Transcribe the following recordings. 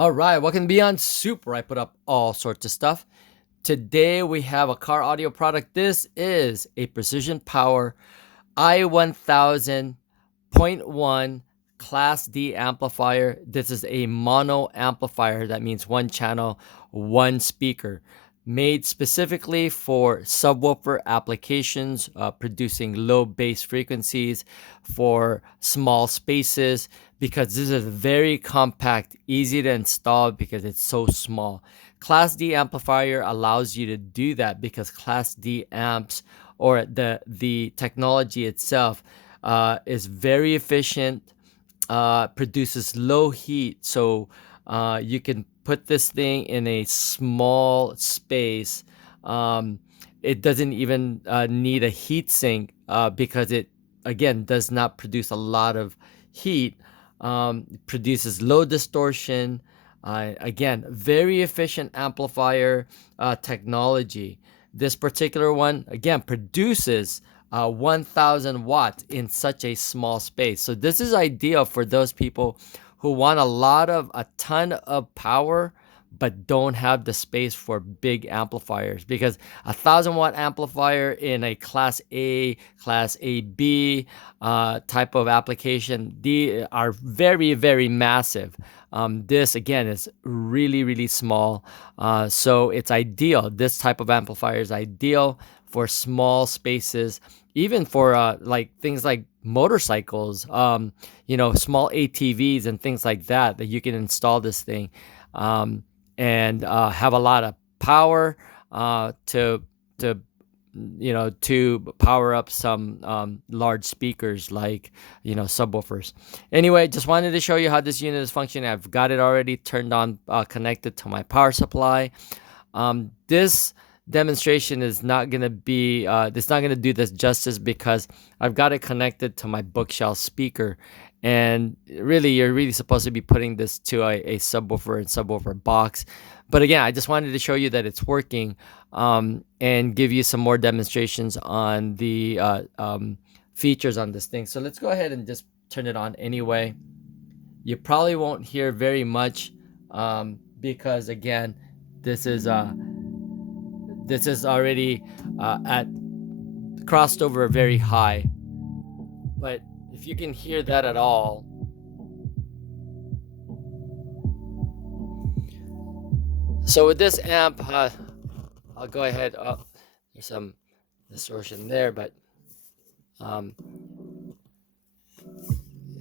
All right, welcome to Beyond Soup, where I put up all sorts of stuff. Today we have a car audio product. This is a Precision Power i1000.1 Class D amplifier. This is a mono amplifier. That means one channel, one speaker. Made specifically for subwoofer applications, producing low bass frequencies for small spaces, because this is very compact, easy to install because it's so small. Class D amplifier allows you to do that because Class D amps, or the technology itself, is very efficient, produces low heat, so you can put this thing in a small space. Um, it doesn't even need a heat sink, because it, again, does not produce a lot of heat. Produces low distortion. Again, very efficient amplifier technology. This particular one, again, produces 1000 watts in such a small space. So this is ideal for those people who want a ton of power, but don't have the space for big amplifiers, because 1000 watt amplifier in a class AB type of application, they are very, very massive. This again is really, really small. So it's ideal. This type of amplifier is ideal for small spaces, even for like things like motorcycles, small ATVs and things like that, that you can install this thing, and have a lot of power to to power up some large speakers, like subwoofers. Anyway, just wanted to show you how this unit is functioning. I've got it already turned on, connected to my power supply. This demonstration is not going to be it's not going to do this justice, because I've got it connected to my bookshelf speaker, and really you're really supposed to be putting this to a subwoofer and subwoofer box. But again, I just wanted to show you that it's working, and give you some more demonstrations on the features on this thing. So let's go ahead and just turn it on anyway. You probably won't hear very much, because again, this is already at crossed over very high. But if you can hear that at all, so with this amp, I'll go ahead. There's some distortion there, but um,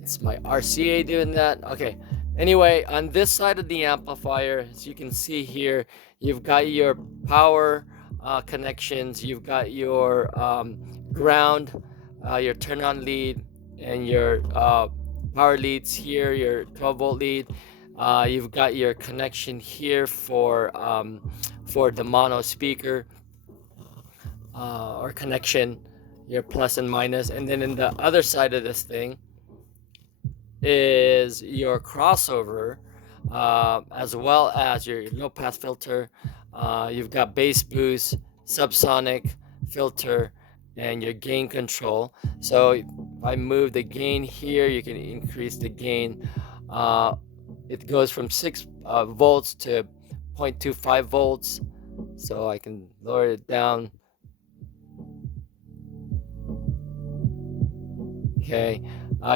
it's my RCA doing that. Okay. Anyway, on this side of the amplifier, as you can see here, you've got your power connections, you've got your ground, your turn on lead, and your power leads here, your 12-volt lead. You've got your connection here for the mono speaker, or connection, your plus and minus. And then in the other side of this thing is your crossover, as well as your low pass filter. You've got bass boost, subsonic filter, and your gain control. So if I move the gain here, you can increase the gain. It goes from 6 volts to 0.25 volts. So I can lower it down. Okay.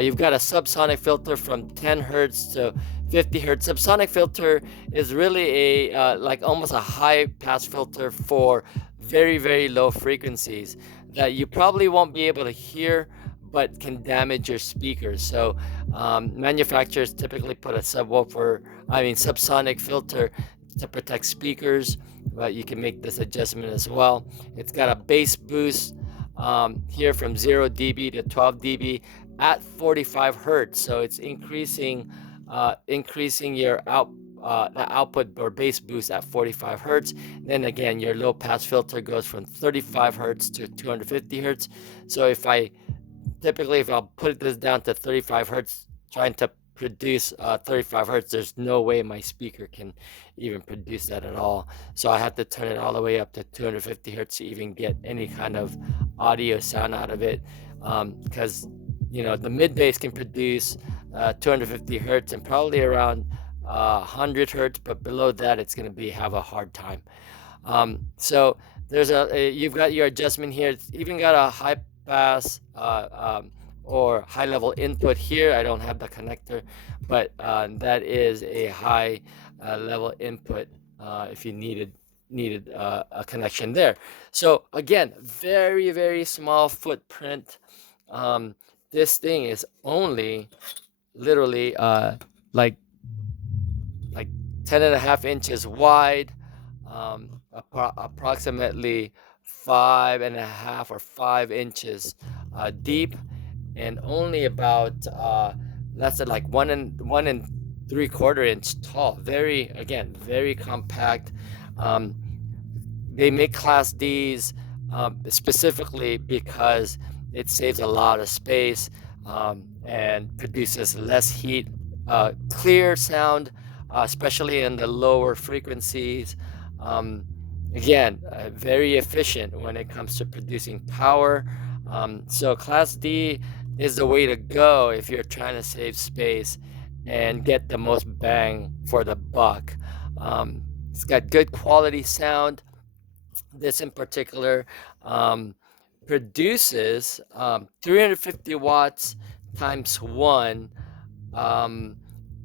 You've got a subsonic filter from 10 hertz to 50 hertz. Subsonic filter is really a like almost a high pass filter for very, very low frequencies that you probably won't be able to hear, but can damage your speakers. So manufacturers typically put a subsonic filter to protect speakers, but you can make this adjustment as well. It's got a bass boost here from 0 dB to 12 dB at 45 hertz. So it's increasing your the output or bass boost at 45 hertz. Then again, your low pass filter goes from 35 hertz to 250 hertz. So if I'll put this down to 35 hertz, trying to produce 35 hertz, there's no way my speaker can even produce that at all. So I have to turn it all the way up to 250 hertz to even get any kind of audio sound out of it, because the mid bass can produce 250 hertz, and probably around 100 hertz, but below that, it's going to be have a hard time. So there's you've got your adjustment here. It's even got a high pass or high level input here. I don't have the connector, but that is a high level input if you needed a connection there. So again, very small footprint. Um, this thing is only literally like like 10.5 inches wide, approximately 5.5 or 5 inches deep, and only about less than like 1 and 3/4 inch tall. Very, again, very compact. Um, they make Class Ds specifically because it saves a lot of space and produces less heat, clear sound, especially in the lower frequencies. Um, Again, very efficient when it comes to producing power. So Class D is the way to go if you're trying to save space and get the most bang for the buck. It's got good quality sound. This in particular um, produces 350 watts times 1 um,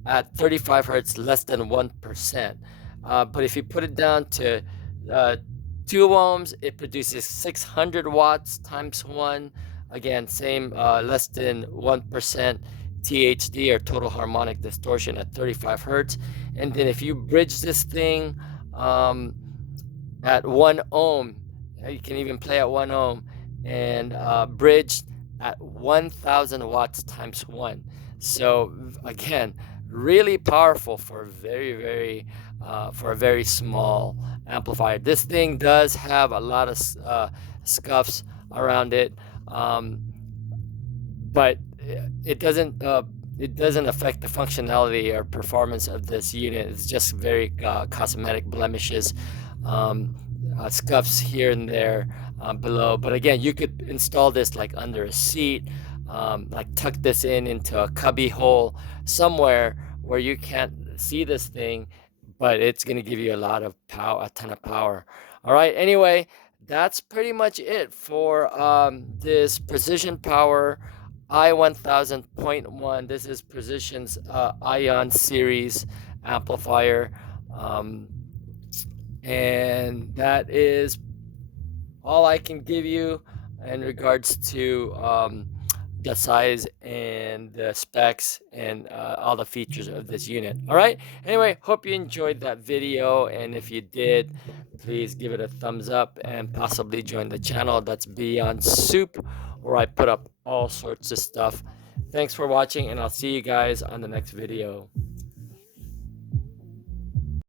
at 35 hertz, less than 1%. But if you put it down to uh, 2 ohms, it produces 600 watts times 1. Again, same, less than 1% THD, or total harmonic distortion, at 35 hertz. And then if you bridge this thing um, at 1 ohm, you can even play at 1 ohm, and bridged at 1000 watts times 1. So again, really powerful for for a very small amplifier. This thing does have a lot of scuffs around it, um, but it doesn't affect the functionality or performance of this unit. It's just very cosmetic blemishes, um, scuffs here and there below. But again, you could install this like under a seat, like tuck this into a cubby hole somewhere where you can't see this thing, but it's going to give you a lot of power, a ton of power. All right. Anyway, that's pretty much it for this Precision Power i1000.1. This is Precision's Ion series amplifier. Um, and that is all I can give you in regards to the size and the specs and all the features of this unit. All right. Anyway, hope you enjoyed that video, and if you did, please give it a thumbs up and possibly join the channel. That's Beyond Soup, where I put up all sorts of stuff. Thanks for watching, and I'll see you guys on the next video.